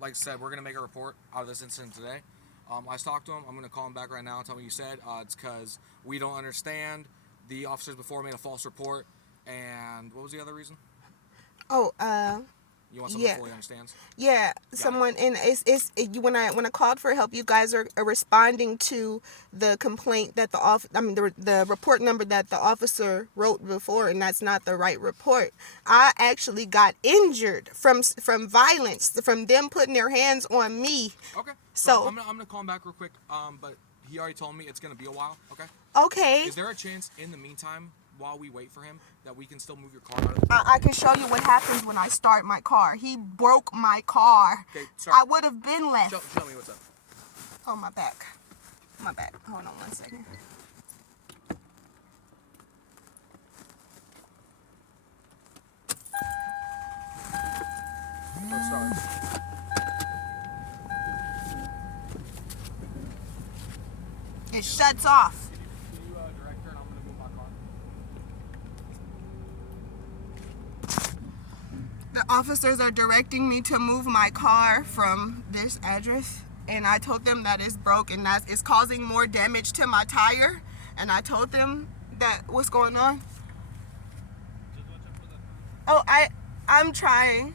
like I said, we're gonna make a report out of this incident today. I talked to him. I'm gonna call him back right now and tell him what you said. It's because we don't understand. The officers before made a false report, and what was the other reason? Oh, You want someone yeah. that fully understands? Yeah, someone, and when I called for help, you guys are responding to the complaint that the report number that the officer wrote before, and that's not the right report. I actually got injured from violence, from them putting their hands on me. Okay. So I'm gonna call him back real quick. But he already told me it's gonna be a while. Okay. okay, Is there a chance in the meantime, while we wait for him, that we can still move your car out of the I can show you what happens when I start my car. He broke my car. Okay, start. I would have been left. Show me what's up. Oh, my back. My back. Hold on 1 second. Let's start. It shuts off. Can you direct her and I'm gonna move my car? The officers are directing me to move my car from this address, and I told them that it's broke and that it's causing more damage to my tire, and I told them that what's going on. Oh, I'm trying.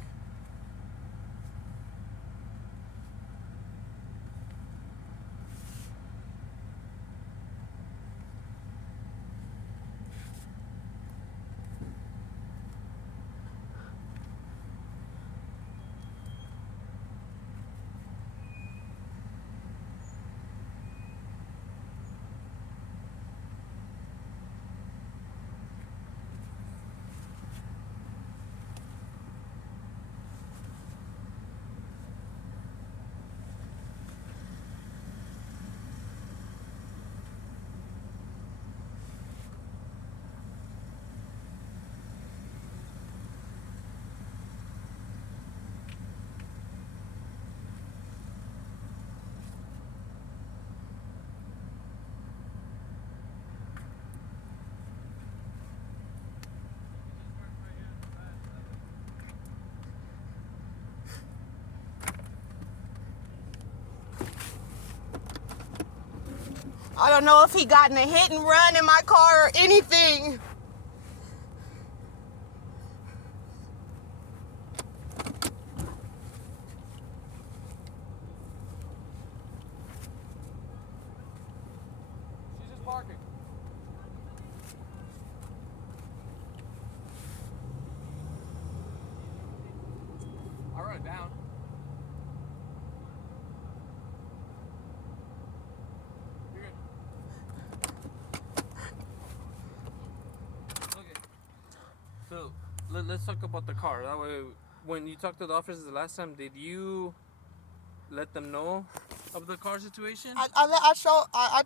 I don't know if he got in a hit and run in my car or anything. She's just parking. I wrote it down. You're good. Okay. So let's talk about the car. That way, when you talked to the officers the last time, did you let them know of the car situation? I